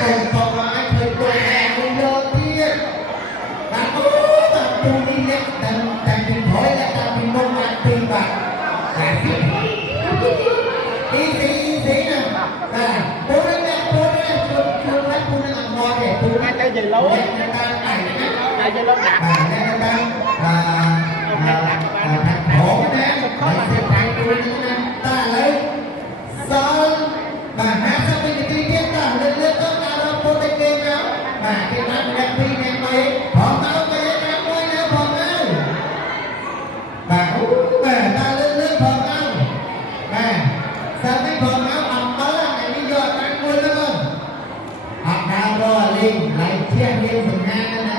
cùng còn lại thời tuổi hè bây giờ thì bạn có bạn tu đi nhé đang tình hỏi là ta bị mong bạn tìm bạn easy nè bố đấy chưa lấy bố nó làm ngon để tu Ai chơi gì lâu á? Ai chơi lâu đặt? thành phố nè ta lấy sao bà hát sao bây giờ đi tiếp ta lên lên đó ta đâu có tay game nào mà cái mắt đẹp đi nè mày họ tao mày em ơi nè bọn ơi bà ta lên lên bọn ơi bà sao cái bọn áo ẩm đó là này bây giờ ta quên đó không học nào rồi liền lại chia liên phần hai nữa nè